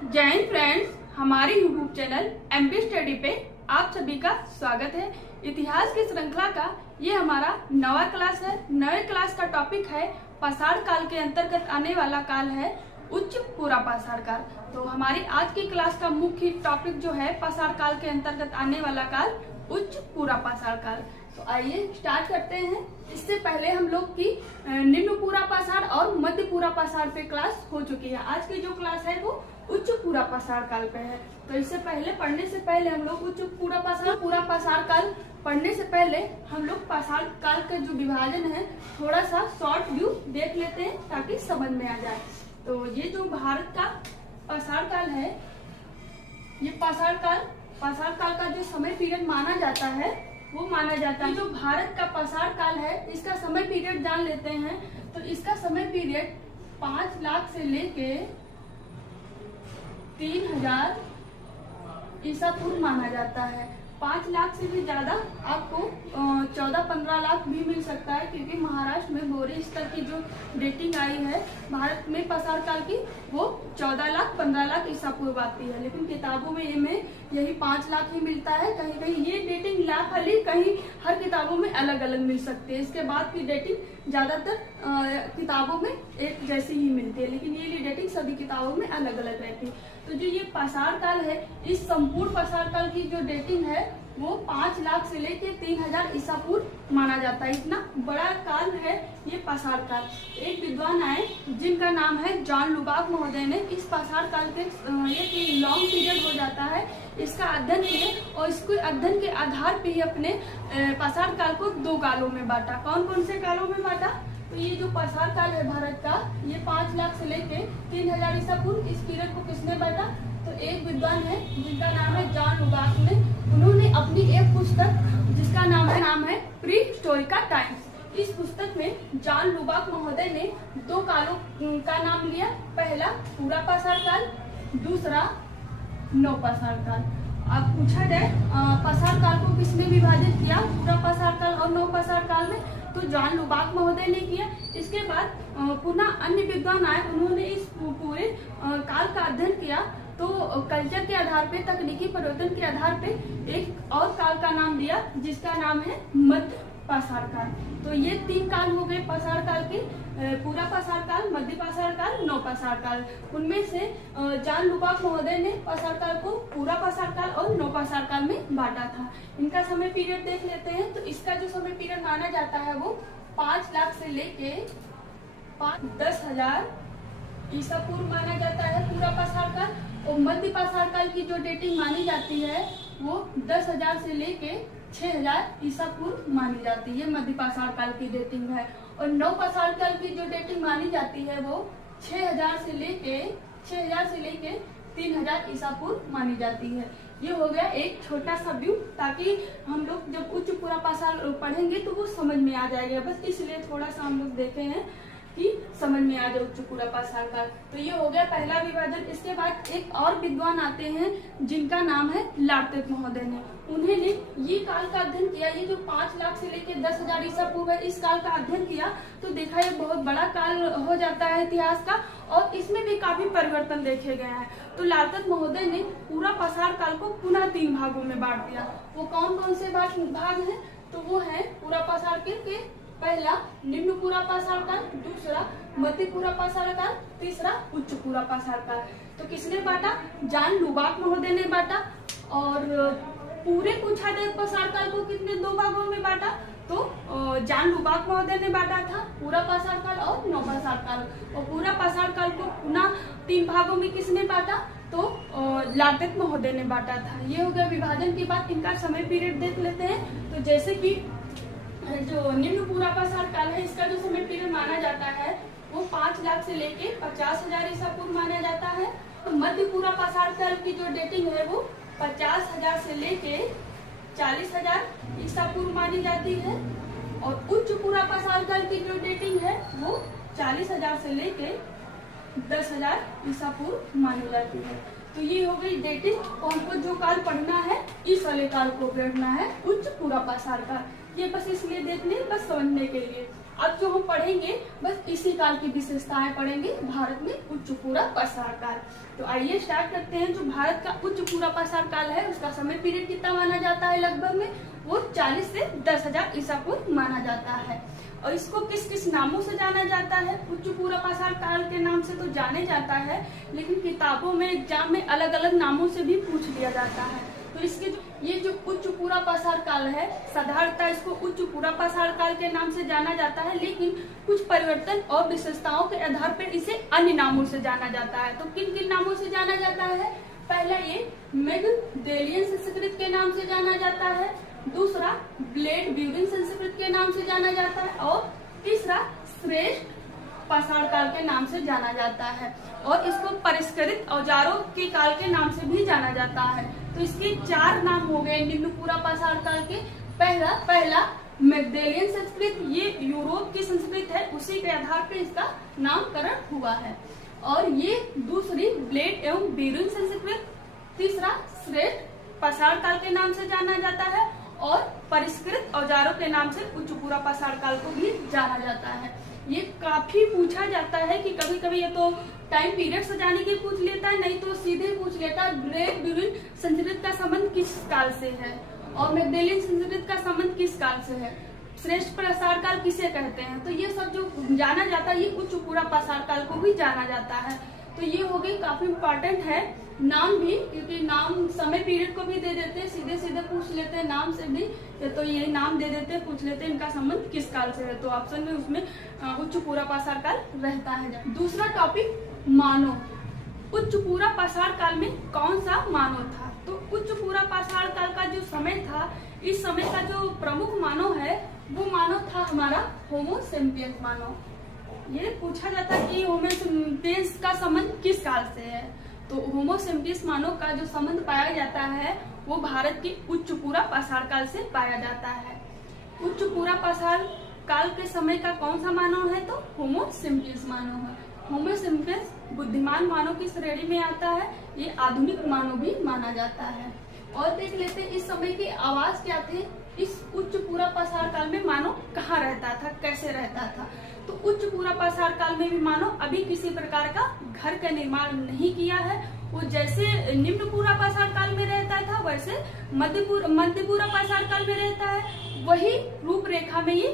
जय हिंद फ्रेंड्स, हमारे YouTube channel MP study पे आप सभी का स्वागत है। इतिहास की श्रृंखला का ये हमारा नवा क्लास है। नए क्लास का टॉपिक है पाषाण काल के अंतर्गत आने वाला काल है उच्च पूरा पाषाण काल। तो हमारी आज की क्लास का मुख्य टॉपिक जो है पाषाण काल के अंतर्गत आने वाला काल उच्च पूरा पाषाण काल। तो आइए स्टार्ट करते हैं। इससे पहले हम लोग की निम्न पूरा पाषाण और मध्य पूरा पाषाण पे क्लास हो चुकी है। आज की जो क्लास है वो उच्च पूरा पाषाण काल पे है। तो इससे पहले पढ़ने से पहले हम लोग उच्च पूरा पाषाण काल पढ़ने से पहले हम लोग पाषाण काल का जो विभाजन है थोड़ा सा शॉर्ट व्यू देख लेते हैं ताकि समझ में आ जाए। तो ये जो भारत का पाषाण काल है, ये पाषाण काल का जो समय पीरियड माना जाता है वो माना जाता है। जो भारत का पाषाण काल है इसका समय पीरियड जान लेते हैं। तो इसका समय पीरियड 5 लाख से लेके 3000 ईसा पूर्व माना जाता है। 5 लाख से भी ज्यादा आपको 14-15 लाख भी मिल सकता है, क्योंकि महाराष्ट्र में बोरे स्तर की जो डेटिंग आई है भारत में पाषाण काल की वो 14 लाख 15 लाख ईसा पूर्व आती है। लेकिन किताबों में यही 5 लाख ही मिलता है। कहीं कहीं ये डेटिंग लाख वाली कहीं हर किताबों में अलग अलग मिल सकती है। इसके बाद की डेटिंग ज्यादातर किताबों में एक जैसी ही मिलती है, लेकिन ये डेटिंग सभी किताबों में अलग अलग रहती है। तो जो ये पाषाण काल है, इस संपूर्ण पाषाण काल की जो डेटिंग है वो 5 लाख से लेके 3000 ईसा पूर्व माना जाता है। इतना बड़ा काल है ये पाषाण काल। एक विद्वान आए जिनका नाम है जॉन लुबाक महोदय ने इस पाषाण काल के ये लॉन्ग पीरियड हो जाता है इसका अध्ययन किए, और इसके अध्ययन के आधार पे ही अपने पाषाण काल को 2 कालों में बांटा। कौन कौन से कालों में बांटा? तो ये जो पाषाण काल है भारत का, ये 5 लाख से लेके 3000 ईसा पूर्व, इस पीरियड को किसने बांटा? तो एक विद्वान है जिनका नाम है जॉन लुबाक ने। उन्होंने अपनी एक पुस्तक जिसका नाम है प्री हिस्टोरिका टाइम्स, इस पुस्तक में जॉन लुबाक महोदय ने 2 कालों का नाम लिया। पहला पूरा पाषाण काल, दूसरा नव पाषाण काल। अब पूछा जाए पाषाण काल को किसने विभाजित किया, पूरा पाषाण काल और नव पाषाण काल में? तो जॉन लुबाक महोदय ने किया। इसके बाद पुनः अन्य विद्वान आए, उन्होंने इस पूरे काल का अध्ययन किया। तो कल्चर के आधार पे, तकनीकी परिवर्तन के आधार पे एक और काल का नाम दिया जिसका नाम है मध्य पाषाण काल। तो ये 3 काल हो गए पाषाण काल के, पूरा पाषाण काल, मध्य पाषाण काल, नव पाषाण काल। उनमें से जॉन लुबाक महोदय ने पाषाण काल को पूरा पाषाण काल और नव पाषाण काल में बांटा था। इनका समय पीरियड देख लेते हैं। तो इसका जो समय पीरियड माना जाता है वो 5 लाख से लेके 10,000 ईसा पूर्व माना जाता है पूरा पाषाण काल। और मध्य पाषाण काल की जो डेटिंग मानी जाती है वो 10,000 से लेके 6,000 ईसा पूर्व मानी जाती है। ये मध्य पाषाण काल की डेटिंग है। और नव पाषाण काल की जो डेटिंग मानी जाती है वो 6,000 से लेके 3000 ईसा पूर्व मानी जाती है। ये हो गया एक छोटा सा व्यू, ताकि हम लोग जब उच्च पूरा पाषाण पढ़ेंगे तो वो समझ में आ जाएगा। बस इसलिए थोड़ा सा हम लोग देखे हैं कि समझ में आ जाए उच्च पूरा पाषाण काल। तो ये हो गया पहला विभाजन। इसके बाद एक और विद्वान आते हैं जिनका नाम है लार्तेट महोदय ने। उन्होंने ये काल का अध्ययन किया। ये जो 5 लाख से लेकर 10,000 ईसा पूर्व है, इस काल का अध्ययन किया तो देखा ये बहुत बड़ा काल हो जाता है इतिहास का, और इसमें भी काफी परिवर्तन देखे गए हैं। तो लार्तेट महोदय ने पूरा पाषाण काल को पुनः 3 भागों में बांट दिया। वो कौन कौन से भाग हैं? तो वो है पूरा पाषाण के पहला निम्न पूरा पाषाण काल, दूसरा मध्य पूरा पाषाण काल, तीसरा उच्च पूरा पाषाण काल। तो किसने बांटा? जॉन लुबाक महोदय ने बांटा। और पूरे कुछादेव पाषाण काल को कितने 2 भागों में बांटा? तो जॉन लुबाक महोदय ने बांटा था पूरा पाषाण काल और नव पाषाण काल। और पूरा पाषाण काल को पुनः 3 भागों में किसने बांटा? तो लार्तेट महोदय ने बांटा था। ये हो गया विभाजन की बात। इनका समय पीरियड देख लेते हैं। तो जैसे कि जो निम्न पूरा पाषाण काल है, इसका जो समय पीरियड माना जाता है वो 5 लाख से लेके 50,000 ईसा पूर्व माना जाता है। तो मध्य पूरा पाषाण काल की जो डेटिंग है वो 50,000 से लेके 40,000 ईसा पूर्व मानी जाती है। और उच्च पूरा पाषाण काल की जो डेटिंग है वो 40,000 से लेके 10,000 ईसा पूर्व मानी जाती है। तो ये हो गई डेटिंग। कौन को जो काल पढ़ना है, इस वाले काल को पढ़ना है उच्च पूरा पाषाण काल। ये बस इसलिए देखने, बस समझने के लिए। अब जो हम पढ़ेंगे बस इसी काल की विशेषताएं पढ़ेंगे भारत में उच्च पूरा पाषाण काल। तो आइए स्टार्ट करते हैं। जो भारत का उच्च पूरा पाषाण काल है उसका समय पीरियड कितना माना जाता है, लगभग में वो 40 से 10,000 ईसा पूर्व माना जाता है। और इसको किस किस नामों से जाना जाता है? उच्च पूरा पाषाण काल के नाम से तो जाने जाता है, लेकिन किताबों में एग्जाम में अलग अलग नामों से भी पूछ लिया जाता है। तो इसके ये जो उच्च पूरा पाषाण काल है, साधारणतः इसको उच्च पूरा पाषाण काल के नाम से जाना जाता है, लेकिन कुछ परिवर्तन और विशेषताओं के आधार पर इसे अन्य नामों से जाना जाता है। तो किन किन नामों से जाना जाता है? पहला ये मैगडेलियन संस्कृत के नाम से जाना जाता है, दूसरा ब्लेड ब्यूरिन संस्कृत के नाम से जाना जाता है, और तीसरा श्रेष्ठ पाषाण काल के नाम से जाना जाता है। और इसको परिष्कृत औजारों के काल के नाम से भी जाना जाता है। तो इसके 4 नाम हो गए निम्न पूरा पाषाण काल के। पहला मैगडेलियन संस्कृत, ये यूरोप की संस्कृत है, उसी के आधार पर इसका नामकरण हुआ है। और ये दूसरी ब्लेड एवं ब्यूरिन संस्कृत, तीसरा श्रेष्ठ पाषाण काल के नाम से जाना जाता है, और परिष्कृत औजारों के नाम से उच्च पूरा पाषाण काल को भी जाना जाता है। ये काफी पूछा जाता है कि कभी कभी ये तो टाइम पीरियड से जाने की पूछ लेता है, नहीं तो सीधे पूछ लेता है ब्लेड ब्यूरिन संस्कृत का संबंध किस काल से है और मैगडेलियन संस्कृत का संबंध किस काल से है, श्रेष्ठ पाषाण काल किसे कहते हैं। तो ये सब जो जाना जाता है ये उच्च पूरा पाषाण काल को भी जाना जाता है। तो ये हो गई, काफी इम्पोर्टेंट है नाम भी, क्योंकि नाम समय पीरियड को भी दे देते हैं, सीधे सीधे पूछ लेते हैं नाम से भी, तो ये नाम दे देते हैं, पूछ लेते हैं इनका संबंध किस काल से है। तो ऑप्शन में उसमें उच्च पूरा पाषाण काल रहता है। दूसरा टॉपिक मानव। उच्च पूरा पाषाण काल में कौन सा मानव था? तो उच्च पूरा पाषाण काल का जो समय था, इस समय का जो प्रमुख मानव है वो मानव था हमारा होमो सेपियंस मानव। ये पूछा जाता है कि होमो सेपियंस का संबंध किस काल से है। तो होमो सेपियंस मानव का जो संबंध पाया जाता है वो भारत के उच्च पूरा पाषाण काल से पाया जाता है। उच्च पूरा पाषाण काल के समय का कौन सा मानव है? तो होमो सेपियंस मानव है। होमो सेपियंस बुद्धिमान मानव की श्रेणी में आता है, ये आधुनिक मानव भी माना जाता है। और देख लेते हैं इस समय के आवास क्या थे। इस उच्च पूरा पाषाण काल में मानव कहाँ रहता था, कैसे रहता था? तो उच्च पूरा पाषाण काल में भी मानव अभी किसी प्रकार का घर का निर्माण नहीं किया है। वो जैसे निम्न पूरा पाषाण काल में रहता था वैसे मध्य पूरा पाषाण काल में रहता है, वही रूपरेखा में ये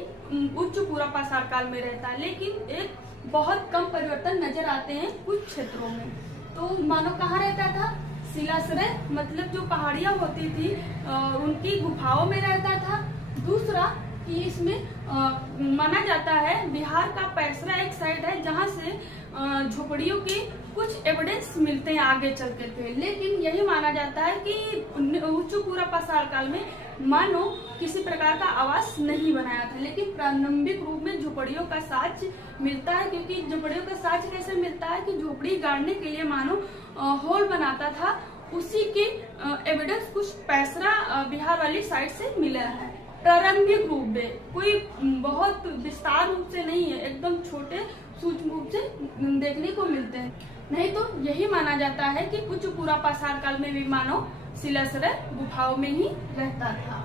उच्च पूरा पाषाण काल में रहता है। लेकिन एक बहुत कम परिवर्तन नजर आते हैं कुछ क्षेत्रों में। तो मानव कहाँ रहता था? शिलाश्रय, मतलब जो पहाड़ियां होती थी उनकी गुफाओं में रहता था। दूसरा कि इसमें माना जाता है बिहार का पैसरा एक साइड है जहां से झोपड़ियों के कुछ एविडेंस मिलते हैं आगे चल के। लेकिन यही माना जाता है कि उच्च पूरा पाषाण काल में मानो किसी प्रकार का आवास नहीं बनाया था, लेकिन प्रारंभिक रूप में झोपड़ियों का साक्ष्य मिलता है। क्योंकि झोपड़ियों का साक्ष्य कैसे मिलता है कि झोपड़ी गाड़ने के लिए मानो होल बनाता था, उसी के एविडेंस कुछ पैसरा बिहार वाली साइड से मिला है। प्रारंभिक रूप में कोई बहुत विस्तार रूप से नहीं है, एकदम छोटे सूक्ष्म रूप से देखने को मिलते हैं। नहीं तो यही माना जाता है कि उच्च पूरा पाषाण काल में भी मानव शिलाश्रय गुफाओं में ही रहता था।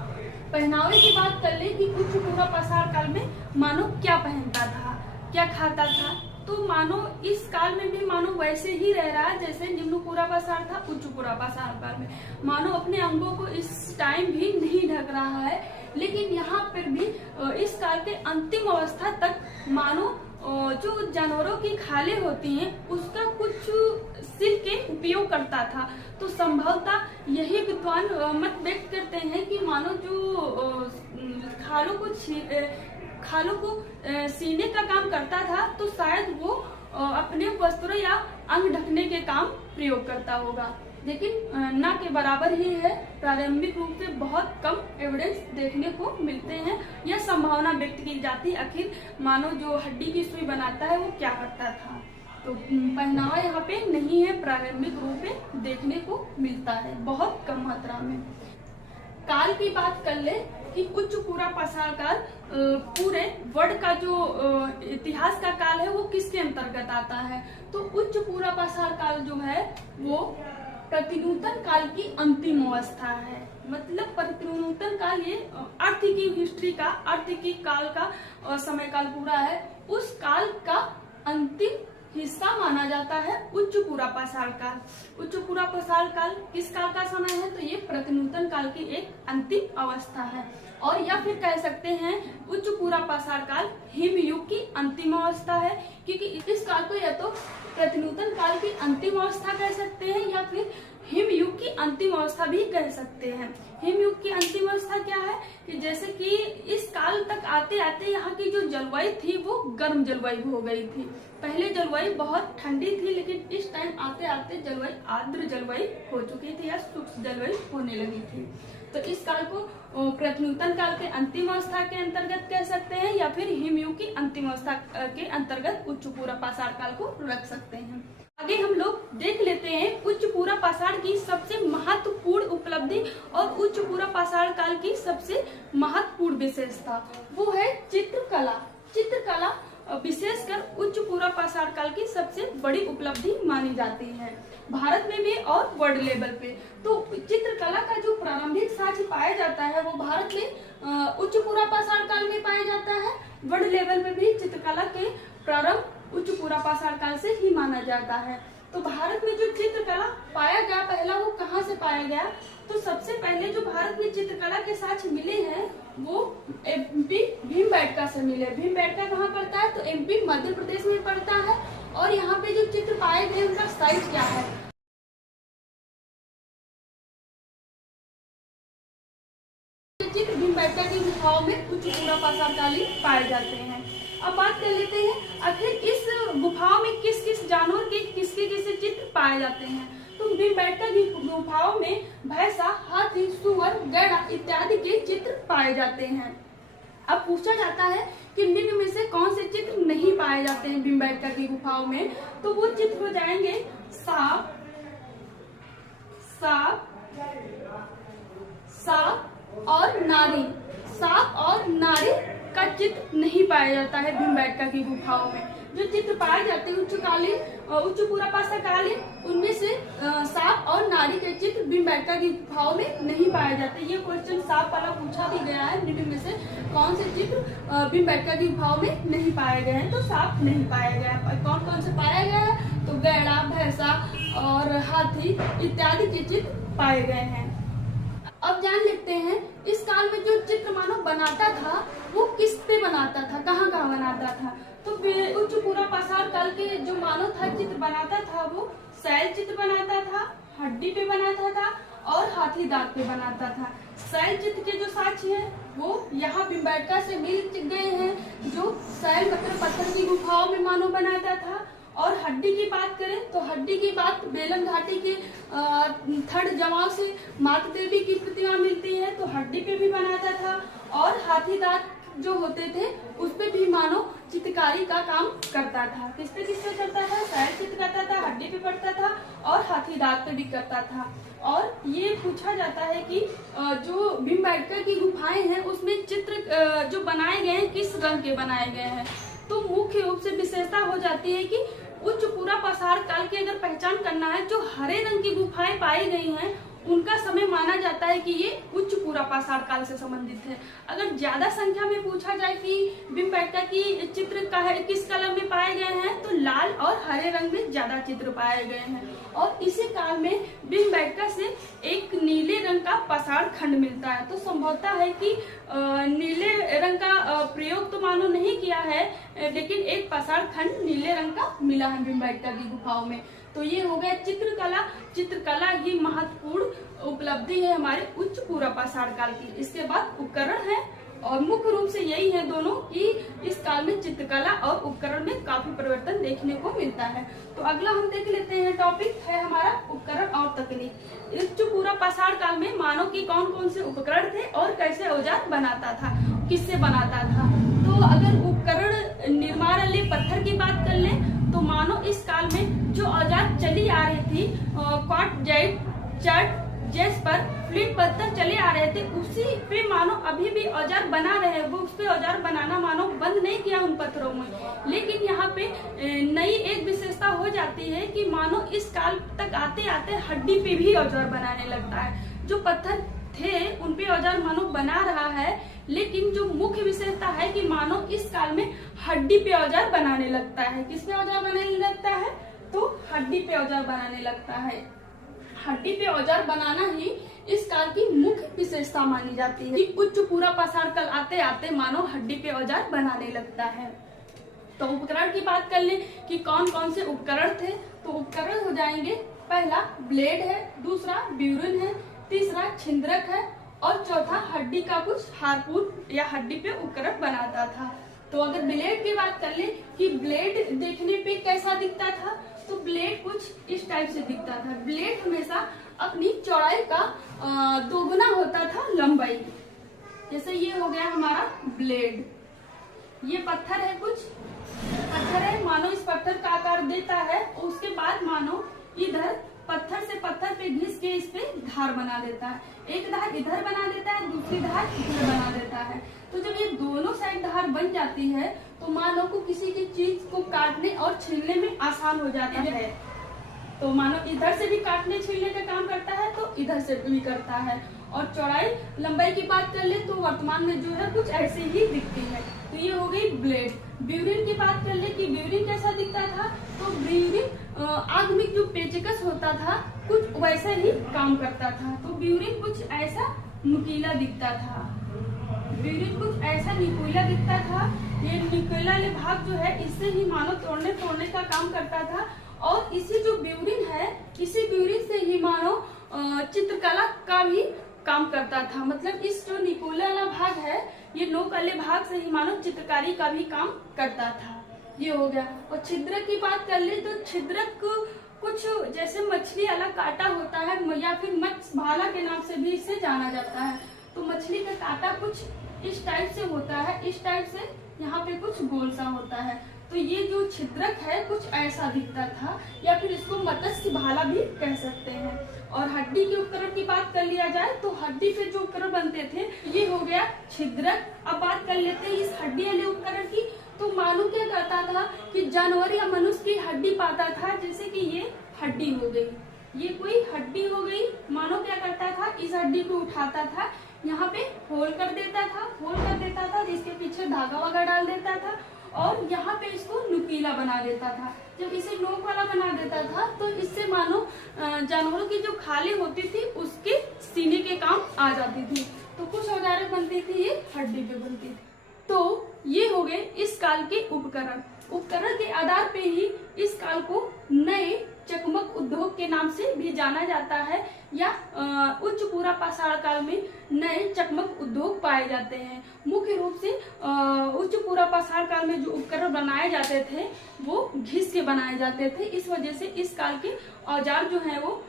पहनावे की बात कर ले कि उच्च पूरा पाषाण काल में मानव क्या पहनता था, क्या खाता था। तो मानो इस काल में भी मानो वैसे ही रह रहा है जैसे निम्न पूरा पाषाण था। उच्च पूरा पाषाण काल में मानो अपने अंगों को इस टाइम भी नहीं ढक रहा है, लेकिन यहाँ पर भी इस काल के अंतिम अवस्था तक मानो जो जानवरों की खालें होती हैं उसका कुछ सिल के उपयोग करता था। तो संभवतः यही विद्वान मत व्यक्त करते हैं कि मानो जो खालों को सीने का काम करता था, तो शायद वो अपने वस्त्रों या अंग ढकने के काम प्रयोग करता होगा, लेकिन ना के बराबर ही है। प्रारंभिक रूप से बहुत कम एविडेंस देखने को मिलते हैं। यह संभावना व्यक्त की जाती है आखिर मानो जो हड्डी की सुई बनाता है वो क्या करता था। तो पहनावा यहाँ पे नहीं है, प्रारंभिक रूप में देखने को मिलता है बहुत कम मात्रा में। काल की बात कर ले कि उच्च पूरा पाषाण काल पूरे वर्ल्ड का जो इतिहास का काल है वो किसके अंतर्गत आता है। तो उच्च पूरा पाषाण काल जो है वो प्रतिनूतन काल की अंतिम अवस्था है। मतलब प्रतिनूतन काल ये आर्थिकी हिस्ट्री का, आर्थिकी काल का समय काल पूरा है, उस काल का अंतिम हिस्सा माना जाता है उच्च पूर्वापाषाण काल। उच्च पूर्वापाषाण काल किस काल का समय है? तो ये प्रतिनूतन काल की एक अंतिम अवस्था है। और या फिर कह सकते हैं उच्च पूर्वापाषाण काल हिमयुग की अंतिम अवस्था है, क्योंकि इस काल को या तो प्रतिनूतन काल की अंतिम अवस्था कह सकते हैं या फिर हिमयुग की अंतिम अवस्था भी कह सकते हैं। हिमयुग की अंतिम अवस्था क्या है कि जैसे कि इस काल तक आते आते यहाँ की जो जलवायु थी वो गर्म जलवायु हो गई थी। पहले जलवायु बहुत ठंडी थी, लेकिन इस टाइम आते आते जलवायु आर्द्र जलवायु हो चुकी थी या शुष्क जलवायु होने लगी थी। तो इस काल को प्रतिनूतन काल के अंतिम अवस्था के अंतर्गत कह सकते हैं या फिर हिमयुग की अंतिम अवस्था के अंतर्गत उच्च पूर्वापाषाण काल को रख सकते हैं। आगे हम लोग देख लेते हैं उच्च पूर्वापाषाण की सबसे महत्वपूर्ण उपलब्धि और उच्च पूर्वापाषाण काल की सबसे महत्वपूर्ण विशेषता, वो है चित्रकला। चित्रकला विशेषकर उच्च पूर्वापाषाण काल की सबसे बड़ी उपलब्धि मानी जाती है भारत में भी और वर्ल्ड लेवल पे। तो चित्रकला का जो प्रारंभिक साक्ष्य पाया जाता है वो भारत में उच्च पूर्वापाषाण काल में पाया जाता है। वर्ल्ड लेवल पे भी चित्रकला के प्रारंभ उच्च पूर्वापाषाण काल से ही माना जाता है। तो भारत में जो चित्रकला पाया गया पहला, वो कहाँ से पाया गया? तो सबसे पहले जो भारत में चित्रकला के साक्ष्य मिले हैं वो एमपी भीमबेटका से मिले। भीमबेटका कहाँ पड़ता है? तो एमपी मध्य प्रदेश में पड़ता है। और यहाँ पे जो चित्र पाए गए उनका साइज क्या है? चित्र भीमबेटका की गुफाओं में उच्च पूर्वापाषाण कालीन पाए जाते हैं। अब बात कर लेते हैं आखिर इस गुफाओं में किस किस जानवर के किसके किसके चित्र पाए जाते हैं। तो भीमबेटका की गुफाओं में भैंसा, हाथी, सुअर, गैड़ा इत्यादि के चित्र पाए जाते हैं। अब पूछा जाता है कि निम्न में से कौन से चित्र नहीं पाए जाते हैं भीमबेटका की गुफाओं में? तो वो चित्र हो जाएंगे सांप, सांप और नारी। सांप और नारी का चित्र नहीं पाया जाता है भीमबेटका की गुफाओं में। जो चित्र पाए जाते हैं उच्च पूर्वापाषाण कालीन, उनमें से सांप और नारी के चित्र भीमबेटका की गुफाओं में नहीं पाए जाते। ये क्वेश्चन सांप वाला पूछा भी गया है, निम्न में से कौन से चित्र भीमबेटका की गुफाओं में नहीं पाए गए हैं? तो सांप नहीं पाया गया है। कौन कौन से पाया गया है? तो गैड़ा, भैंसा और हाथी इत्यादि के चित्र पाए गए हैं। अब जान लेते हैं इस काल में जो चित्र मानव बनाता था वो किस पे बनाता था, कहाँ कहाँ बनाता था? तो उच्च पूर्वापाषाण काल के जो मानव था चित्र बनाता था वो शैल चित्र बनाता था, हड्डी पे बनाता था और हाथी दांत पे बनाता था। शैल चित्र के जो साक्ष्य हैं वो यहाँ भीमबेटका से मिल गए हैं, जो शैल मतलब पत्थर की गुफाओं में मानव बनाता था। और हड्डी की बात करें तो हड्डी की बात बेलन घाटी के थर्ड जमाव से माता देवी की प्रतिमा मिलती है, तो हड्डी पे भी बनाता था। और हाथी दांत जो होते थे उस पे भी मानव चित्रकारी का काम करता था। किस पे करता था? शैल चित्र करता था, हड्डी पे पड़ता था और हाथी दांत पे भी करता था। और ये पूछा जाता है कि जो भीमबेटका की गुफाएं हैं उसमें चित्र जो बनाए गए हैं किस रंग के बनाए गए हैं? तो मुख्य रूप से विशेषता हो जाती है कि उच्च पूर्वापाषाण काल की अगर पहचान करना है, जो हरे रंग की गुफाएं पाई गई हैं उनका समय माना जाता है कि ये उच्च पूर्वापाषाण काल से संबंधित है। अगर ज्यादा संख्या में पूछा जाए कि भीमबेटका की चित्र किस कलर में पाए गए हैं, तो लाल और हरे रंग में ज्यादा चित्र पाए गए हैं। और इसी काल में भीमबेटका से एक नीले रंग का पाषाण खंड मिलता है। तो संभवतः है कि नीले रंग का प्रयोग तो मानो नहीं किया है, लेकिन एक पाषाण खंड नीले रंग का मिला है भीमबेटका की गुफाओं में। तो ये हो गया चित्रकला। चित्रकला ही महत्वपूर्ण उपलब्धि है हमारे उच्च पूर्वापाषाण काल की। इसके बाद उपकरण है और मुख्य रूप से यही है दोनों कि इस काल में चित्रकला और उपकरण में काफी परिवर्तन देखने को मिलता है। तो अगला हम देख लेते हैं टॉपिक है हमारा उपकरण और तकनीक। उच्च पूर्वापाषाण काल में मानव के कौन कौन से उपकरण थे और कैसे औजार बनाता था, किससे बनाता था? तो अगर उपकरण निर्माण वाले पत्थर की बात कर ले तो मानव इस काल में जो औजार चली आ रही थी क्वार्ट्जाइट, चट, जेस्पर, फ्लिंट पत्थर चले आ रहे थे, उसी पे मानो अभी भी औजार बना रहे हैं, वो उस पे औजार बनाना मानो बंद नहीं किया उन पत्थरों में। लेकिन यहाँ पे नई एक विशेषता हो जाती है कि मानो इस काल तक आते आते हड्डी पे भी औजार बनाने लगता है। जो पत्थर थे उन पे औजार मानो बना रहा है, लेकिन जो मुख्य विशेषता है कि मानो इस काल में हड्डी पे औजार बनाने लगता है। किस पे औजार बनाने लगता है? तो हड्डी पे औजार बनाने लगता है। हड्डी पे औजार बनाना ही इस काल की मुख्य विशेषता मानी जाती है कि उच्च पूरा पाषाण काल आते आते मानव हड्डी पे औजार बनाने लगता है। तो उपकरण की बात कर ले कि कौन कौन से उपकरण थे, तो उपकरण हो जाएंगे, पहला ब्लेड है, दूसरा ब्यूरिन है, तीसरा छिंद्रक है और चौथा हड्डी का कुछ हार्पून या हड्डी पे उपकरण बनाता था। तो अगर ब्लेड की बात कर ले कि ब्लेड देखने पे कैसा दिखता था, तो ब्लेड कुछ इस टाइप से दिखता था। ब्लेड हमेशा अपनी चौड़ाई का दोगुना होता था लंबाई। जैसे ये हो गया हमारा ब्लेड, ये पत्थर है, कुछ पत्थर है, मानो इस पत्थर का आकार देता है और उसके बाद मानो इधर पत्थर से पत्थर पे घिस के इस पे धार बना देता है। एक धार इधर बना देता है, दूसरी धार इधर बना देता है। तो जब ये दोनों साइड धार बन जाती है तो मानो को किसी की चीज को काटने और छीलने में आसान हो जाता है। तो मानो इधर से भी काटने छीलने का काम करता है तो इधर से भी करता है। और चौड़ाई लंबाई की बात कर ले तो वर्तमान में जो है कुछ ऐसे ही दिखती है। तो ये हो गई ब्लेड। ब्यूरिन की बात कर ले कि ब्यूरिन कैसा दिखता था, तो ब्यूरिन आग में जो पेचकस होता था कुछ वैसा ही काम करता था। तो ब्यूरिन कुछ ऐसा नुकीला दिखता था, ब्यूरिन कुछ ऐसा नुकीला दिखता था। ये नुकीला वाले भाग जो है इससे ही मानो तोड़ने का काम करता था। और इसी जो ब्यूरिन है, इसी ब्यूरिन से ही मानो चित्रकला का भी काम करता था। मतलब इस जो निकोला वाला भाग है, ये नोक वाले भाग से ही मानो चित्रकारी का भी काम करता था। ये हो गया। और छिद्रक की बात कर ले तो छिद्रक कुछ जैसे मछली वाला कांटा होता है या फिर मत्स्य भाला के नाम से भी इसे जाना जाता है। तो मछली का कांटा कुछ इस टाइप से होता है, इस टाइप से यहाँ पे कुछ गोल सा होता है। तो ये जो छिद्रक है कुछ ऐसा दिखता था, या फिर इसको मत्स्य भाला भी कह सकते हैं। और हड्डी के उपकरण की बात कर लिया जाए तो हड्डी पे जो उपकरण बनते थे ये हो गया छिद्रक। अब बात कर लेते हैं इस हड्डी वाले उपकरण की। तो मालूम क्या करता था कि जानवर या मनुष्य की हड्डी पाता था, जैसे कि ये हड्डी हो गई, ये कोई हड्डी हो गई, मानो क्या करता था इस हड्डी को उठाता था, यहाँ पे होल कर देता था, जिसके पीछे धागा वागा डाल देता था और यहाँ पे इसको नुकीला बना देता था। जब इसे नोक वाला बना देता था तो इससे मानो जानवरों की जो खाली होती थी उसके सीने के काम आ जाती थी। तो कुछ औजारें बनती थी ये हड्डी पे बनती थी। तो ये हो गए इस काल के उपकरण। उपकरण के आधार पे ही इस काल को नए चकमक उद्योग के नाम से भी जाना जाता है, या उच्च पूरा पाषाण काल में नए चकमक उद्योग पाए जाते हैं। मुख्य रूप से उच्च पूरा पाषाण काल में जो उपकरण बनाए जाते थे वो घिस के बनाए जाते थे। इस वजह से इस काल के औजार जो है वो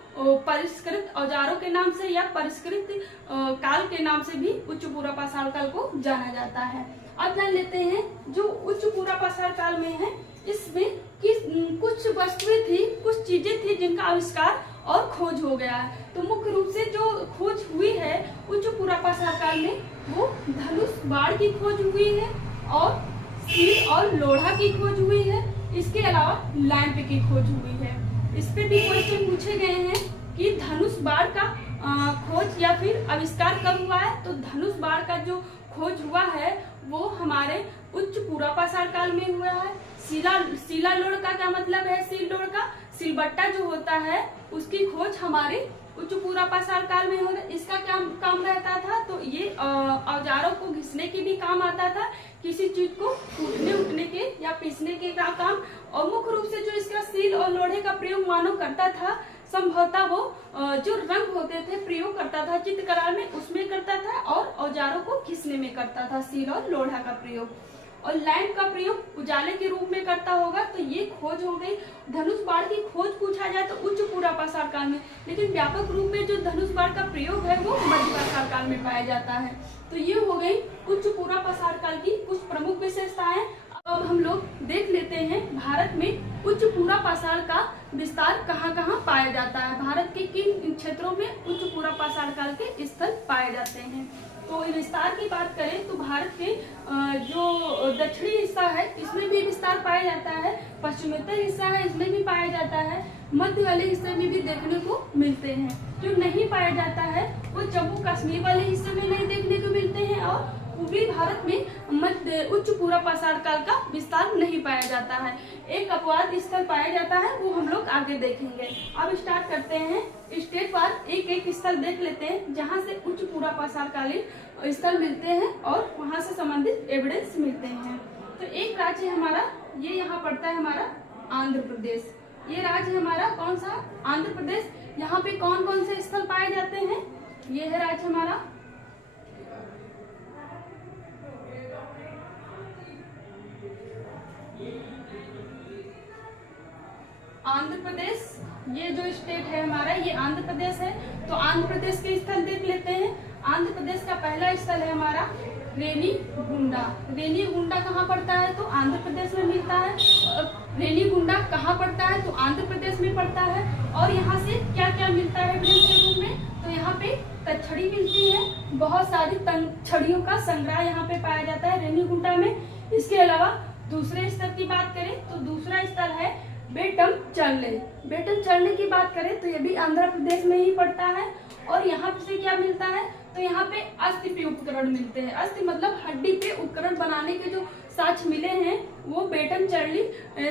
परिष्कृत औजारों के नाम से या परिष्कृत काल के नाम से भी उच्च पूरा पाषाण काल को जाना जाता है। अब जान लेते हैं जो उच्च पूरा पाषाण काल में है, इसमें कुछ वस्तुएं थी, कुछ चीजें थी जिनका आविष्कार और खोज हो गया है। तो मुख्य रूप से जो खोज हुई है उच्च पूरा पाषाण काल में वो धनुष बाण की खोज हुई है और सील और लोढ़ा की खोज हुई है। इसके अलावा लैंप की खोज हुई है। इस पे भी क्वेश्चन पूछे गए हैं कि धनुष बाण का खोज या फिर आविष्कार कब हुआ है। तो धनुष बाण का जो खोज हुआ है वो हमारे उच्च पूरा पाषाण काल में हुआ है। सीला लोढ़ का क्या मतलब है? सील लोढ़ का सिलबट्टा जो होता है उसकी खोज हमारे उच्च पूरा पाषाण काल में हो। इसका क्या काम रहता था? तो ये औजारों को घिसने के भी काम आता था, किसी चीज को कूटने उठने के या पीसने के का काम। और मुख्य रूप से जो इसका सील और लोढ़े का प्रयोग मानव करता था, संभवतः वो जो रंग होते थे प्रयोग करता था चित्रकला में, उसमें करता था और औजारों को घिसने में करता था सील और लोढ़ा का प्रयोग। और लैंप का प्रयोग उजाले के रूप में करता होगा। तो ये खोज हो गई। धनुष बाण की खोज पूछा जाए तो उच्च पूरा पाषाण काल में, लेकिन व्यापक रूप में जो धनुष बाण का प्रयोग है वो मध्य पाषाण काल में पाया जाता है। तो ये हो गई उच्च पूरा पाषाण काल की कुछ प्रमुख विशेषताएं। अब हम लोग देख लेते हैं भारत में उच्च पूरा पाषाण का विस्तार कहाँ कहाँ पाया जाता है, भारत के किन क्षेत्रों में उच्च पूरा पाषाण काल के स्थल पाए जाते हैं। तो विस्तार की बात करें तो भारत के जो दक्षिणी हिस्सा है इसमें भी विस्तार पाया जाता है, पश्चिमोत्तर हिस्सा है इसमें भी पाया जाता है, मध्य वाले हिस्से में भी देखने को मिलते हैं। जो नहीं पाया जाता है वो जम्मू कश्मीर वाले हिस्से में नहीं देखने को मिलते हैं और पूर्वी भारत में मध्य उच्च पूरा पाषाण काल का विस्तार नहीं पाया जाता है। एक अपवाद स्थल पाया जाता है वो हम लोग आगे देखेंगे। अब स्टार्ट करते हैं, स्टेट वार एक एक स्थल देख लेते हैं जहाँ से उच्च पूरा पाषाण कालीन स्थल मिलते हैं और वहाँ से संबंधित एविडेंस मिलते हैं। तो एक राज्य हमारा ये यहाँ पड़ता है हमारा आंध्र प्रदेश। ये राज्य हमारा कौन सा? आंध्र प्रदेश। यहाँ पे कौन कौन से स्थल पाए जाते हैं? ये है राज्य हमारा आंध्र प्रदेश। ये जो स्टेट है हमारा ये आंध्र प्रदेश है। तो आंध्र प्रदेश के स्थल देख लेते हैं। आंध्र प्रदेश का पहला स्थल है हमारा रेनीगुंडा। रेनीगुंडा कहाँ पड़ता है? तो आंध्र प्रदेश में मिलता है। रेनीगुंडा कहाँ पड़ता है? तो आंध्र प्रदेश में पड़ता है। और यहाँ से क्या क्या मिलता है एविडेंस के रूप में? तो यहाँ पे तक्षड़ी मिलती है, बहुत सारी तक्षड़ियों का संग्रह यहाँ पे पाया जाता है रेनीगुंडा में। इसके अलावा दूसरे स्थल की बात करें तो दूसरा स्थल है बेटम चरले। बेटम चरले की बात करें तो ये भी आंध्र प्रदेश में ही पड़ता है। और यहाँ से क्या मिलता है? तो यहाँ पे अस्थि पे उपकरण मिलते हैं। अस्थि मतलब हड्डी पे उपकरण बनाने के जो साक्ष्य मिले हैं वो बेटम चरली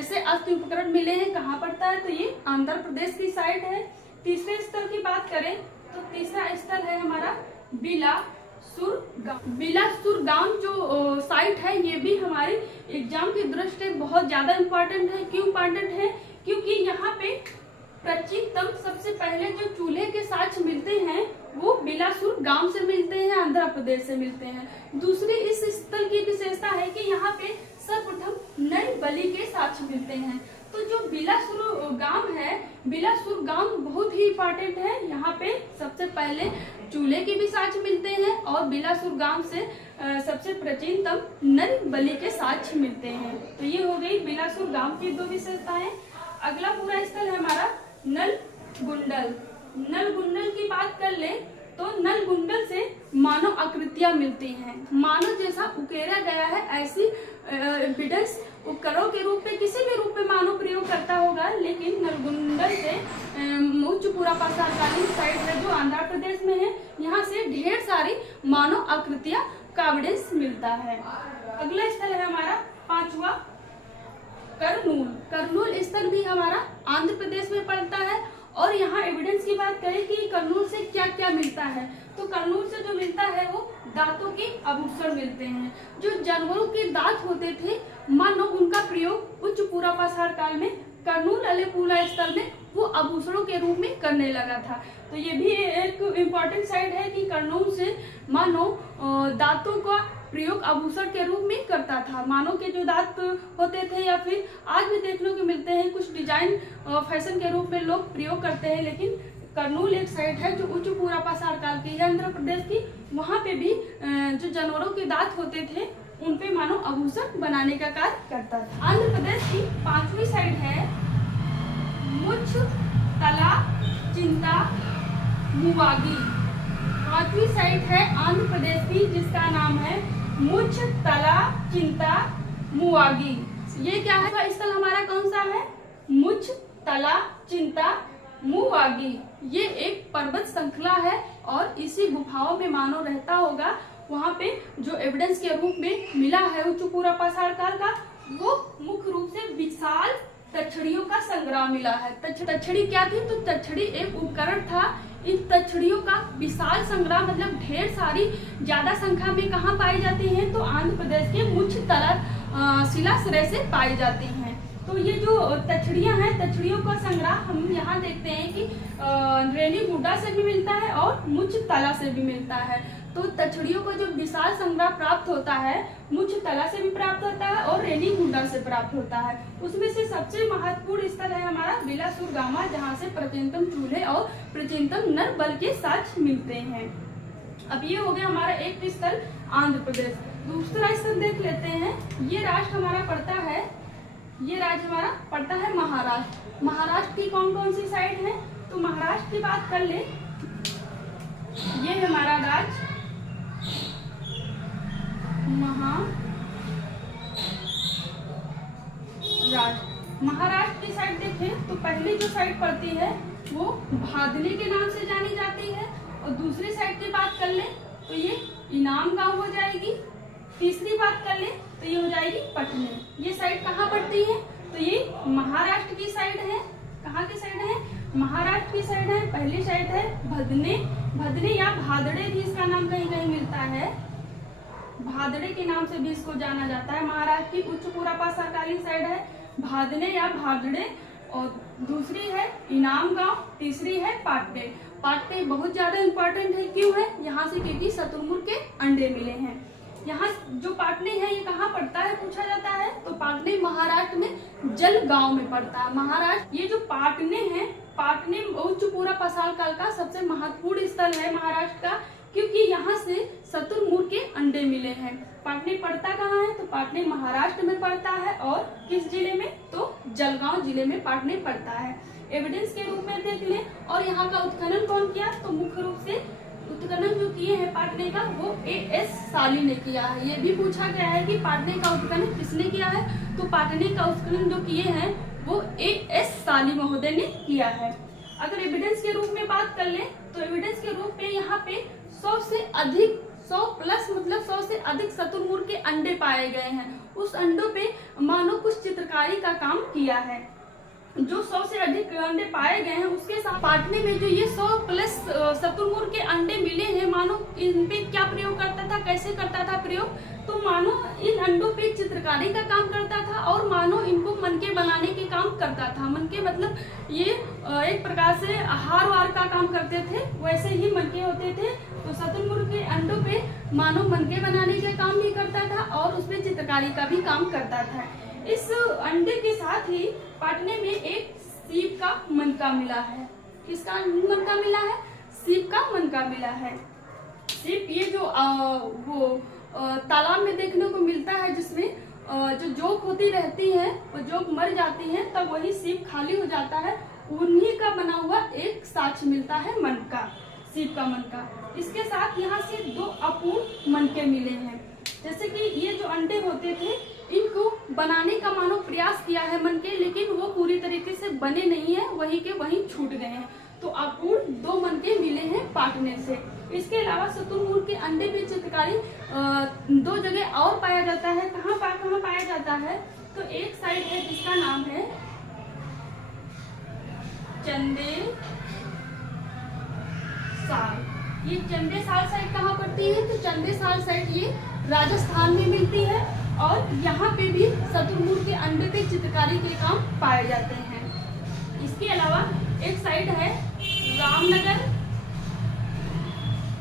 से अस्थि उपकरण मिले हैं। कहाँ पड़ता है? तो ये आंध्र प्रदेश की साइड है। तीसरे स्थल की बात करें तो तीसरा स्थल है हमारा बिलासपुर गांव जो साइट है ये भी हमारे एग्जाम की दृष्टि बहुत ज्यादा इम्पोर्टेंट है। क्यों इम्पोर्टेंट है? क्योंकि यहाँ पे प्राचीनतम सबसे पहले जो चूल्हे के साक्ष्य मिलते हैं वो बिलासपुर गांव से मिलते हैं, आंध्र प्रदेश से मिलते हैं। दूसरी इस स्थल की विशेषता है कि यहाँ पे सर्वप्रथम नर बलि के साक्ष्य मिलते हैं। तो जो बिलासपुर गांव है, बिलासपुर गांव बहुत ही इम्पोर्टेंट है। यहाँ पे सबसे पहले चूल्हे के भी साक्ष्य मिलते हैं और बिलासपुर गांव से सबसे प्राचीनतम नर बलि के साक्ष्य मिलते हैं। तो ये हो गई बिलासपुर गांव की दो विशेषताएं। अगला पूरा स्थल है हमारा नलगुंडल। नलगुंडल की बात कर ले तो नलगुंडल से मानव आकृतियां मिलती हैं। मानव जैसा उकेरा गया है ऐसी एविडेंस उपकरणों के रूप में किसी भी रूप में मानव प्रयोग करता होगा, लेकिन नलगुंडल से उच्च पूरा पाषाण कालीन साइट है जो आंध्र प्रदेश में है, यहाँ से ढेर सारी मानव आकृतियां का एविडेंस मिलता है। अगला स्थल है हमारा पांचवा करनूल। करनूल स्थल भी हमारा आंध्र प्रदेश में पड़ता है। और यहाँ एविडेंस की बात करें कि करनूल से क्या क्या मिलता है तो करनूल से जो मिलता है वो दांतों के आभूषण मिलते हैं। जो जानवरों के दांत होते थे मानो उनका प्रयोग उच्च पूरा पाषाण काल में करनूल अलेपुला स्थल में वो आभूषणों के रूप में करने लगा था। तो ये भी एक इम्पोर्टेंट साइड है कि करनूल से मानो दांतों का प्रयोग आभूषण के रूप में करता था। मानव के जो दांत होते थे या फिर आज भी देखने को मिलते हैं कुछ डिजाइन फैशन के रूप में लोग प्रयोग करते हैं, लेकिन करनूल एक साइट है जो उच्च पूरा पाषाण काल की है आंध्र प्रदेश की। वहाँ पे भी जो जानवरों के दांत होते थे उन पे मानव आभूषण बनाने का कार्य करता था। आंध्र प्रदेश की पांचवी साइट है मुच्छ तला चिंता मुवागी। पांचवी साइट है आंध्र प्रदेश की जिसका नाम है मुच्छ तला चिंता मुवागी। ये क्या है? स्थल हमारा कौन सा है? मुच्छ तला चिंता मुवागी। ये एक पर्वत श्रृंखला है और इसी गुफाओं में मानव रहता होगा। वहाँ पे जो एविडेंस के रूप में मिला है उच्च पूरा पाषाण काल का वो मुख्य रूप से विशाल तक्षड़ियों का संग्रह मिला है। तक्षड़ी क्या थी? तो तक्षड़ी एक उपकरण था। इन तक्षड़ियों का विशाल संग्रह मतलब ढेर सारी ज्यादा संख्या में कहाँ पाई जाती हैं? तो आंध्र प्रदेश के मुच्छ तला शिलाश्रय से पाई जाती हैं। तो ये जो तक्षड़ियां हैं तक्षड़ियों का संग्रह हम यहाँ देखते हैं कि रेनीगुंडा से भी मिलता है और मुच्छ तला से भी मिलता है। तो तक्षड़ियों का जो विशाल संग्रह प्राप्त होता है मुच्छ तला से भी प्राप्त होता है और रेनीगुंडा से प्राप्त होता है। उसमें से सबसे महत्वपूर्ण स्थल है हमारा बिलासपुर गांव जहाँ से प्राचीनतम चूल्हे और प्राचीनतम नर बल के साक्ष्य मिलते हैं। अब ये हो गया हमारा एक स्थल आंध्र प्रदेश। दूसरा स्तर देख लेते हैं। ये राष्ट्र हमारा पड़ता है, ये राज्य हमारा पड़ता है महाराष्ट्र। महाराष्ट्र की कौन कौन सी साइड है? तो महाराष्ट्र की बात कर ले, ये है हमारा राज्य महाराष्ट्र की साइड देखें तो पहली जो साइड पड़ती है वो भादली के नाम से जानी जाती है, और दूसरी साइड की बात कर ले तो ये इनाम गांव हो जाएगी। तीसरी बात कर ले तो ये हो जाएगी पटने। ये साइड कहाँ पड़ती है? तो ये महाराष्ट्र की साइड है। कहाँ की साइड है? महाराष्ट्र की साइड है। पहली साइड है भदने, भदने या भादड़े भी इसका नाम कहीं कहीं मिलता है, भादड़े के नाम से भी इसको जाना जाता है। महाराष्ट्र की उच्च पुरापा सरकारी साइड है भादने या भादड़े, और दूसरी है इनाम गांव, तीसरी है पाटने। पाटने बहुत ज्यादा इम्पोर्टेंट है। क्यों है? यहाँ से क्योंकि शतुरमुर्ग के अंडे मिले हैं। यहाँ जो पाटने है ये कहाँ पड़ता है पूछा जाता है, तो पाटने महाराष्ट्र में जलगांव में पड़ता है। महाराष्ट्र ये जो पाटने है, पाटने उच्च पूरा पसार काल का सबसे महत्वपूर्ण स्थल है महाराष्ट्र का, क्योंकि यहाँ से शतुरमुर्ग के अंडे मिले हैं। पाटने पड़ता कहाँ है? तो पाटने महाराष्ट्र में पड़ता है, और किस जिले में? तो जलगांव जिले में पाटने पड़ता है। एविडेंस के रूप में देख लें, और यहाँ का उत्खनन कौन किया? तो मुख्य रूप से उत्खनन जो किए हैं पाटने का वो A.S. साली ने किया है। ये भी पूछा गया है कि पाटने का उत्खनन किसने किया है, तो पाटने का उत्खनन जो किए हैं वो A.S. साली महोदय ने किया है। अगर एविडेंस के रूप में बात कर ले तो एविडेंस के रूप में यहाँ पे 100 से अधिक 100 प्लस मतलब 100 से अधिक शतुरमुर्ग के अंडे पाए गए हैं। उस अंडों पे मानो कुछ चित्रकारी का काम किया है। जो 100 से अधिक अंडे पाए गए हैं उसके साथ पाटने में जो ये 100 प्लस शतुरमुर्ग के अंडे मिले हैं, मानो इन पे क्या प्रयोग करता था, कैसे करता था प्रयोग? तो मानो इन अंडों पे चित्रकारी का काम करता था, और मानो इनको मनके बनाने के काम करता था। मनके मतलब ये एक प्रकार से हार वार का काम करते थे, वैसे ही मनके होते थे। तो शतुरमुर्ग के अंडों पे मानो मनके बनाने के काम भी करता था, और उसपे चित्रकारी का भी काम करता था। इस अंडे के साथ ही पाटने में एक सीप का मनका मिला है। किसका मनका मिला है? सीप का मनका मिला है। सीप ये जो तालाब में देखने को मिलता है, जिसमें जो जोक होती रहती है वो जोक मर जाती है, तब वही सीप खाली हो जाता है, उन्हीं का बना हुआ एक साक्ष्य मिलता है मनका, सीप का मनका। इसके साथ यहाँ से 2 अपूर्ण मनके मिले हैं। जैसे कि ये जो अंडे होते थे इनको बनाने का मानो प्रयास किया है मनके, लेकिन वो पूरी तरीके से बने नहीं है, वहीं के वहीं छूट गए हैं। तो अपूर्ण 2 मनके मिले हैं पाटने से। इसके अलावा शतुरमुर्ग के अंडे भी चित्रकारी 2 जगह और पाया जाता है। कहाँ पाया जाता है? तो एक साइड है जिसका नाम है चंदेसाल। ये चंदेसाल साइड कहाँ पड़ती है? तो चंदेसाल साइड ये राजस्थान में मिलती है, और यहाँ पे भी शतुरमुर्ग के अंडे पे चित्रकारी के काम पाए जाते हैं। इसके अलावा एक साइड है रामनगर।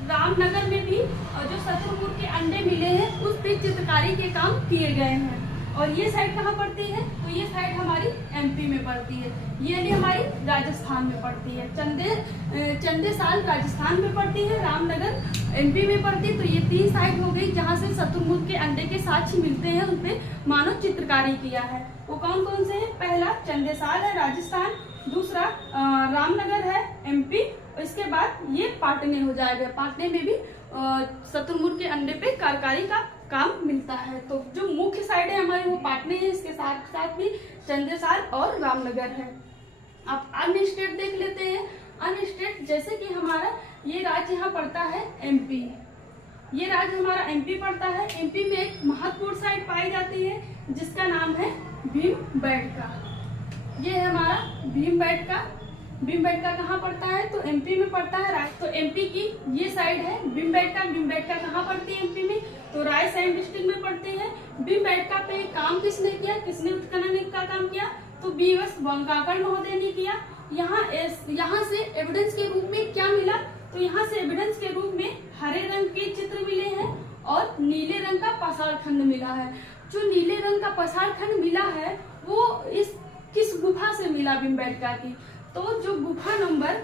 रामनगर में भी जो शतुरमुर्ग के अंडे मिले हैं उस पे चित्रकारी के काम किए गए हैं। और ये साइड कहाँ पड़ती है? तो ये साइड हमारी MP में पड़ती है, ये भी हमारी राजस्थान में पड़ती है। चंदेसाल राजस्थान में पड़ती है, रामनगर MP में पड़ती है। तो ये 3 साइड हो गई जहाँ से शतुरमुर्ग के अंडे के साक्ष्य मिलते हैं, उनपे मानव चित्रकारी किया है। वो कौन कौन से हैं? पहला चंदेसाल है राजस्थान, दूसरा रामनगर है MP, इसके बाद ये पाटने हो जाएगा। पाटने में भी शतुरमुर्ग के अंडे पे कारकारी का काम मिलता है। तो जो मुख्य साइड है हमारी वो पाटने है, इसके साथ साथ भी चंदेसाल और रामनगर है। अब अन्य स्टेट देख लेते हैं। अन्य स्टेट जैसे कि हमारा ये राज्य यहाँ पड़ता है MP, ये राज्य हमारा MP पड़ता है। MP में एक महत्वपूर्ण साइट पाई जाती है जिसका नाम है भीमबेटका। ये है हमारा भीमबेटका। भीमबेटका कहाँ पड़ता है? तो MP में पड़ता है। तो MP की ये साइड है भीमबेटका। भीमबेटका कहाँ पड़ती है MP में? तो रायसेन डिस्ट्रिक्ट में पड़ती है। भीमबेटका पे काम किसने किया, किसने उत्खनन का काम किया? तो B.S. बंकाकर महोदय ने किया। यहाँ से एविडेंस के रूप में क्या मिला? तो यहाँ से एविडेंस के रूप में हरे रंग के चित्र मिले हैं और नीले रंग का पसार खंड मिला है। जो नीले रंग का पसार खंड मिला है वो किस गुफा से मिला भीमबेटका की? तो जो गुफा नंबर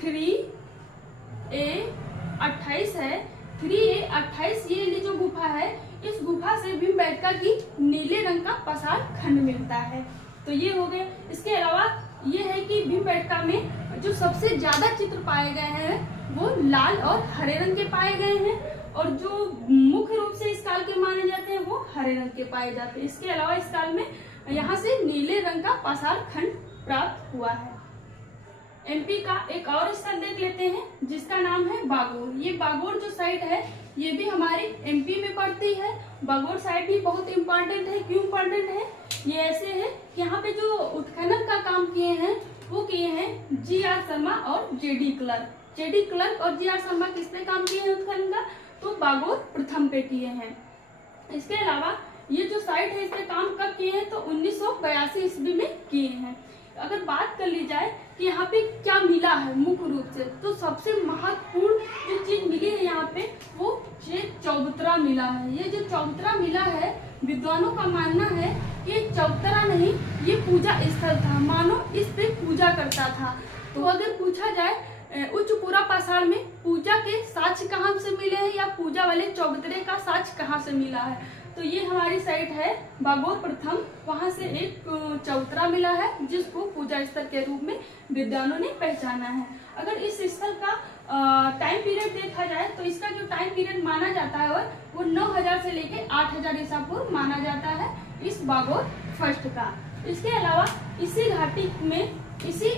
3A28 है, 3A 28 ये जो गुफा है, इस गुफा से भीमबेटका की नीले रंग का पाषाण खंड मिलता है। तो ये हो गए। इसके अलावा ये है कि भीमबेटका में जो सबसे ज्यादा चित्र पाए गए हैं वो लाल और हरे रंग के पाए गए हैं, और जो मुख्य रूप से इस काल के माने जाते हैं वो हरे रंग के पाए जाते हैं। इसके अलावा इस काल में यहाँ से नीले रंग का पाषाण खंड प्राप्त हुआ है। एमपी का एक और स्थल देख लेते हैं जिसका नाम है बागोर। ये बागोर जो साइट है ये भी हमारी एमपी में पड़ती है। बागोर साइट भी बहुत इम्पोर्टेंट है। क्यों इम्पोर्टेंट है? ये ऐसे है कि यहाँ पे जो उत्खनन का काम किए हैं वो किए हैं जी.आर. शर्मा और जे.डी. क्लर्क। जे.डी. क्लर्क और जी.आर. शर्मा किस पे काम किए हैं उत्खनन का? तो बागोर प्रथम पे किए हैं। इसके अलावा ये जो साइट है इस पे काम कब किए हैं? तो 1982 ईस्वी में किए हैं। अगर बात कर ली जाए कि यहाँ पे क्या मिला है मुख्य रूप से, तो सबसे महत्वपूर्ण जो चीज मिली है यहाँ पे वो चौबूतरा मिला है। ये जो चौबूतरा मिला है, विद्वानों का मानना है कि चौबूतरा नहीं, ये पूजा स्थल था, मानो इस पे पूजा करता था। तो अगर पूछा जाए उच्चपुरा पाषाण में पूजा के साक्ष्य कहाँ से मिले हैं या पूजा वाले चौबूतरे का साक्ष्य कहाँ से मिला है, तो ये हमारी साइट है बागोर प्रथम। वहां से एक चौबूतरा मिला है जिसको पूजा स्थल के रूप में विद्वानों ने पहचाना है। अगर इस स्थल का टाइम पीरियड देखा जाए तो इसका जो टाइम पीरियड माना जाता है वो 9000 से लेके 8000 ईसा पूर्व माना जाता है इस बागोर फर्स्ट का। इसके अलावा इसी घाटी में, इसी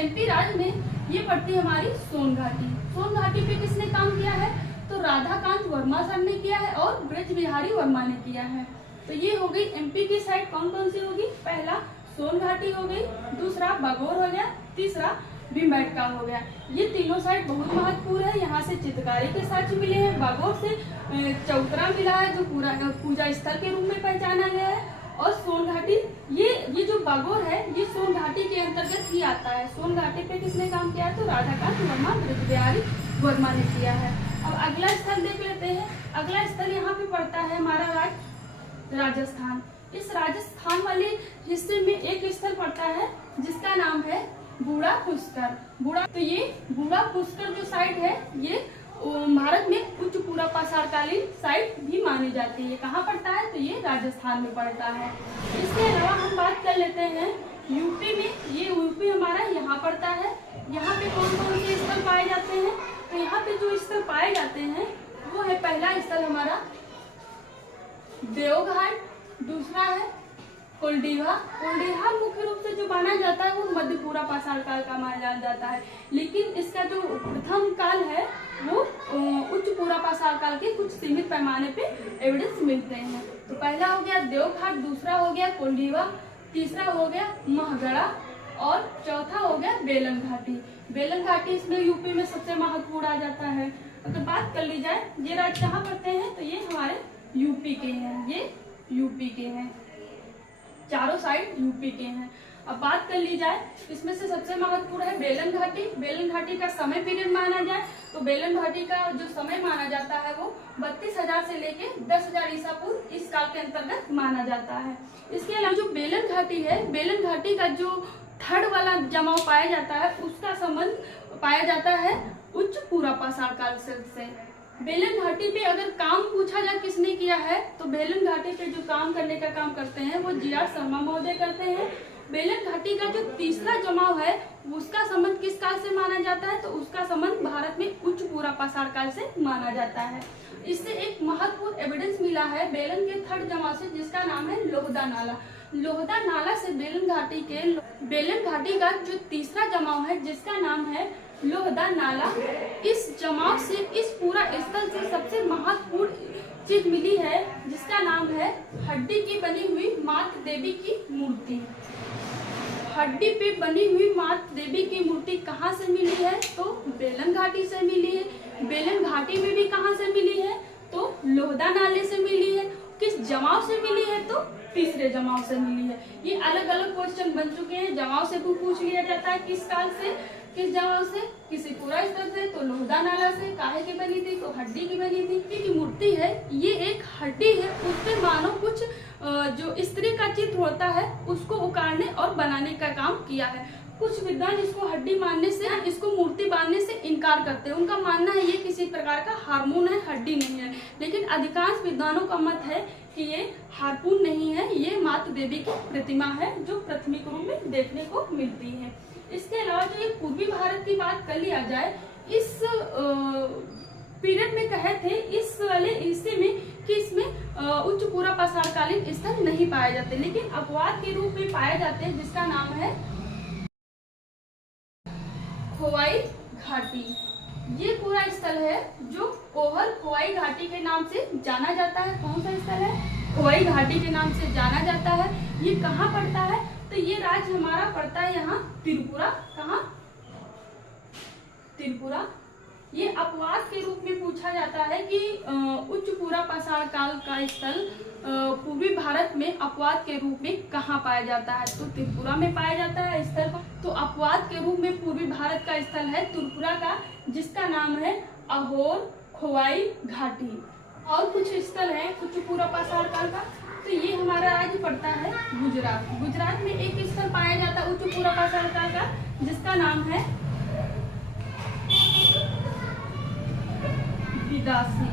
एमपी राज्य में ये पड़ती है हमारी सोन घाटी। सोन घाटी पे किसने काम किया है? तो राधाकांत वर्मा सर ने किया है और ब्रज बिहारी वर्मा ने किया है। तो ये हो गई एमपी की साइट कौन कौन सी होगी? पहला सोन घाटी हो गई, दूसरा बागोर हो गया, तीसरा भीमबेटका हो गया। ये तीनों साइट बहुत महत्वपूर्ण है। यहाँ से चित्रकारी के साक्ष्य मिले हैं। बागोर से चौबूतरा मिला है जो पूरा पूजा स्थल के रूप में पहचाना गया है। और सोन घाटी, ये जो बागोर है ये सोन घाटी के अंतर्गत ही आता है। सोन घाटी पे किसने काम किया है? तो राधाकांत वर्मा, ब्रज बिहारी वर्मा ने किया है। अब अगला स्थल देख लेते हैं। अगला स्थल यहाँ पे पड़ता है हमारा राज्य राजस्थान। इस राजस्थान वाले हिस्से में एक स्थल पड़ता है जिसका नाम है बूढ़ा पुष्कर। तो ये बूढ़ा पुष्कर जो साइट है ये भारत में उच्चपुरा पाषाणकालीन साइट भी मानी जाती है। कहाँ पड़ता है? तो ये राजस्थान में पड़ता है। इसके अलावा हम बात कर लेते हैं यूपी में। ये यूपी हमारा यहाँ पड़ता है। यहाँ पे कौन कौन से स्थल पाए जाते हैं? तो यहाँ पे जो स्थल पाए जाते हैं वो है, पहला स्थल हमारा देवघाट, दूसरा है कोल्डीहा। कोल्डीहा मुख्य रूप से जो माना जाता है वो मध्यपुरा पाषाण काल का माना जाता है, लेकिन इसका जो प्रथम काल है वो उच्चपुरा पाषाण काल के कुछ सीमित पैमाने पे एविडेंस मिलते हैं। तो पहला हो गया देवघाट, दूसरा हो गया कोल्डीहा, तीसरा हो गया महगढ़ा और चौथा हो गया बेलन घाटी। बेलन घाटी इसमें यूपी में सबसे महत्वपूर्ण आ जाता है। अगर बात कर ली जाए ये राज्य कहाँ पड़ते हैं? तो ये हमारे यूपी के हैं। ये यूपी के हैं, चारों साइड यूपी के हैं। अब बात कर ली जाए इसमें से सबसे महत्वपूर्ण है बेलन घाटी। बेलन घाटी का समय पीरियड माना जाए तो बेलन घाटी का जो समय माना जाता है वो 32,000 से लेके 10,000 ईसा पूर्व इस काल के अंतर्गत माना जाता है। इसके अलावा जो बेलन घाटी है, बेलन घाटी का जो थर्ड वाला जमाव पाया जाता है उसका संबंध पाया जाता है उच्चपुरा पाषाण काल से। बेलन घाटी पे अगर काम पूछा जाए किसने किया है तो बेलन घाटी पे जो काम करने का काम करते हैं वो जी.आर. शर्मा महोदय करते हैं। बेलन घाटी का जो तीसरा जमाव है उसका संबंध किस काल से माना जाता है? तो उसका संबंध भारत में उच्चपुरा पाषाण काल से माना जाता है। इससे एक महत्वपूर्ण एविडेंस मिला है बेलन के थर्ड जमाव से जिसका नाम है लोहदा नाला। लोहदा नाला से बेलन घाटी का जो तीसरा जमाव है जिसका नाम है लोहदा नाला, इस जमाव से इस पूरा स्थल से सबसे महत्वपूर्ण चीज मिली है जिसका नाम है हड्डी की बनी हुई माता देवी की मूर्ति। हड्डी पे बनी हुई माता देवी की मूर्ति कहाँ से मिली है? तो बेलन घाटी से मिली है। बेलन घाटी में भी कहाँ से मिली है? तो लोहदा नाले से मिली है। किस जमाव से मिली है? तो तीसरे जमाव से मिली है। ये अलग अलग क्वेश्चन बन चुके हैं। जमाव से भी पूछ लिया जाता है किस काल से, किस जमाव से, किसी पूरा स्तर से, तो लोहदा नाला से। काहे की बनी थी? तो हड्डी की बनी थी। की मूर्ति है ये एक हड्डी है, उससे मानो कुछ जो स्त्री का चित्र होता है उसको उकाड़ने और बनाने का काम किया है। कुछ विद्वान इसको हड्डी मानने से, इसको मूर्ति मानने से इनकार करते हैं। उनका मानना है ये किसी प्रकार का हार्मोन है, हड्डी नहीं है। लेकिन अधिकांश विद्वानों का मत है कि ये हार्मोन नहीं है, ये मातृ देवी की प्रतिमा है जो पृथ्वी के रूप में देखने को मिलती है। इसके अलावा जो ये पूर्वी भारत की बात कर लिया जाए, इस पीरियड में कहे थे इस वाले हिस्से में कि इसमें उच्च पूरा पाषाणकालीन स्थल नहीं पाए जाते, लेकिन अपवाद के रूप में पाए जाते हैं, जिसका नाम है खोवाई घाटी। ये पूरा स्थल है जो कोहर खोवाई घाटी के नाम से जाना जाता है। कौन सा स्थल है? खोवाई घाटी के नाम से जाना जाता है। ये कहाँ पड़ता है? तो ये राज्य हमारा पड़ता है यहाँ त्रिपुरा। कहाँ? त्रिपुरा। ये अपवाद के रूप में पूछा जाता है कि उच्च पूरा पाषाण काल का स्थल पूर्वी भारत में अपवाद के रूप में कहाँ पाया जाता है? तो त्रिपुरा में पाया जाता है स्थल। तो अपवाद के रूप में पूर्वी भारत का स्थल है त्रिपुरा का, जिसका नाम है अघोर खोवाई घाटी। और कुछ स्थल है उच्च पूरा पाषाण काल का, तो ये हमारा राज्य पड़ता है गुजरात। गुजरात में एक स्थल पाया जाता है उच्च पूरा पाषाण काल का, जिसका नाम है विदासी।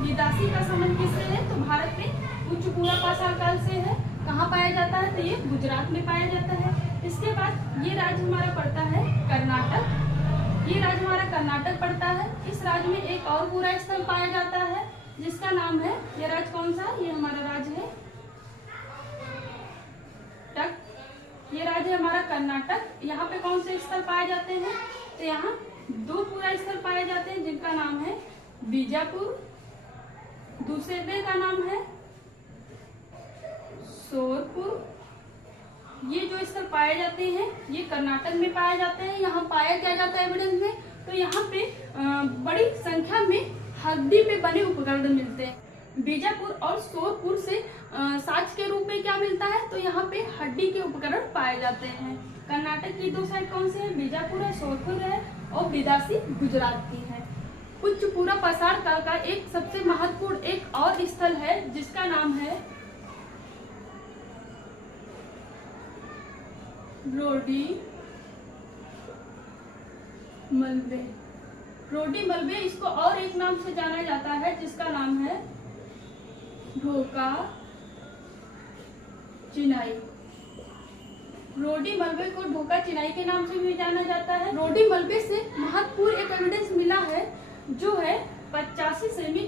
विदासी का संबंध किससे है? तो भारत में उच्च पूरा पाषाण काल से है। कहाँ पाया जाता है? तो ये गुजरात में पाया जाता है। इसके बाद ये राज्य हमारा पड़ता है कर्नाटक। ये राज्य हमारा कर्नाटक पड़ता है। इस राज्य में एक और पूरा स्थल पाया जाता है, जिसका नाम है, ये राज्य कौन सा? ये हमारा राज्य है टक। ये राज्य हमारा कर्नाटक। यहाँ पे कौन से स्थल पाए जाते हैं? तो यहाँ दो पूरा स्थल पाए जाते हैं, जिनका नाम है बीजापुर, दूसरे का नाम है सोरपुर। ये जो स्थल पाए जाते हैं ये कर्नाटक में पाए जाते हैं। यहाँ पाया क्या जाता है एविडेंस में? तो यहाँ पे बड़ी संख्या में हड्डी पे बने उपकरण मिलते हैं। बीजापुर और सोरपुर से साक्ष्य के रूप में क्या मिलता है? तो यहाँ पे हड्डी के उपकरण पाए जाते हैं। कर्नाटक की दो साइड कौन से है? बीजापुर है, सोरपुर है, और बिदासी गुजरात की है। उच्च पूरा पाषाण काल का एक सबसे महत्वपूर्ण एक और स्थल है, जिसका नाम है रोडी मलबे। रोडी मलबे इसको और एक नाम से जाना जाता है, जिसका नाम है ढोका चिनाई। रोडी मलबे को ढोका चिनाई के नाम से भी जाना जाता है। रोडी मलबे से महत्वपूर्ण एक एविडेंस मिला है, जो है 85 सेमी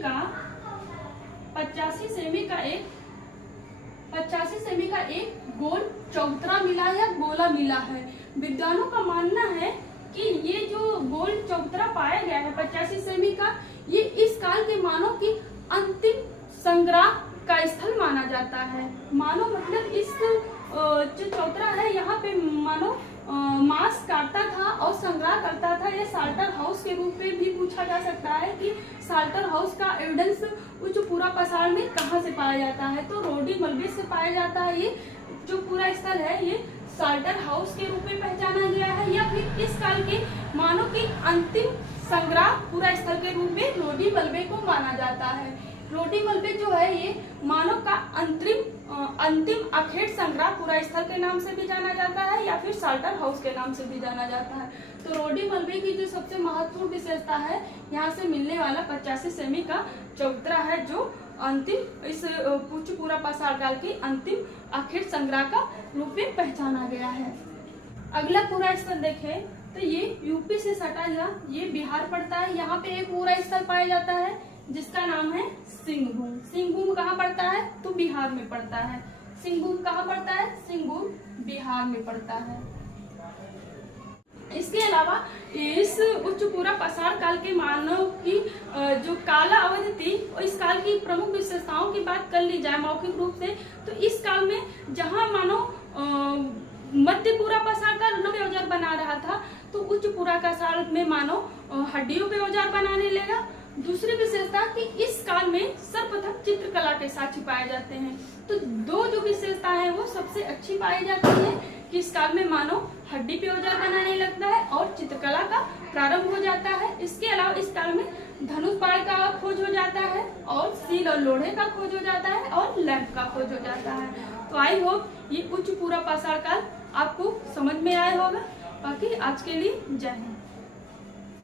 का एक गोल चौतरा मिला या गोला मिला है। विद्वानों का मानना है कि ये जो गोल चौतरा पाया गया है 85 सेमी का, ये इस काल के मानव की अंतिम संग्रह का स्थल माना जाता है। मानव मतलब इस जो चौतरा है, यहाँ पे मानव मांस काटता था और संग्रह करता था। ये साल्टर हाउस के रूप में भी पूछा जा सकता है कि साल्टर हाउस का एविडेंस उच्च पूरा पाषाण में कहाँ से पाया जाता है? तो रोडी मलबे से पाया जाता है। ये जो पूरा स्थल है ये साल्टर हाउस के रूप में पहचाना गया है, या फिर इस काल के मानव की अंतिम संग्रह पूरा स्थल के रूप में रोडी मलबे को माना जाता है। रोडी मलबे जो है ये मानव का अंतिम अखेट संग्रह पूरा स्थल के नाम से भी जाना जाता है, या फिर साल्टर हाउस के नाम से भी जाना जाता है। तो रोडी मलबे की जो सबसे महत्वपूर्ण विशेषता है, यहाँ से मिलने वाला 85 सेमी का चौतरा है, जो अंतिम इस उच्च पूरा पाषाण काल की अंतिम अखेट संग्रह का रूप में पहचाना गया है। अगला पूरा स्थल देखें तो ये यूपी से सटा हुआ ये बिहार पड़ता है। यहाँ पे एक पूरा स्थल पाया जाता है, जिसका नाम है सिंहभूम। सिंहभूम कहाँ पड़ता है? तो बिहार में पड़ता है। सिंहभूम कहाँ पड़ता है? सिंहभूम बिहार में पड़ता है। इसके अलावा इस उच्च पूरा पाषाण काल के मानव की जो काला अवधि थी, और इस काल की प्रमुख विशेषताओं की बात कर ली जाए मौखिक रूप से, तो इस काल में जहाँ मानव मध्य पूरा पाषाण काल पे औजार बना रहा था, तो उच्च पूरा पाषाण में मानव हड्डियों पे औजार बनाने लगा। दूसरी विशेषता कि इस काल में सर्वप्रथम चित्रकला के साक्ष्य पाए जाते हैं। तो दो जो विशेषता है वो सबसे अच्छी पाई जाती है कि इस काल में मानव हड्डी पे औजार बनाने लगता है और चित्रकला का प्रारंभ हो जाता है। इसके अलावा इस काल में धनुष बाण का खोज हो जाता है, और सील और लोहे का खोज हो जाता है, और लैंप का खोज हो जाता है। तो आई होप ये उच्च पूरा पाषाण काल आपको समझ में आया होगा। बाकी आज के लिए जय हिंद।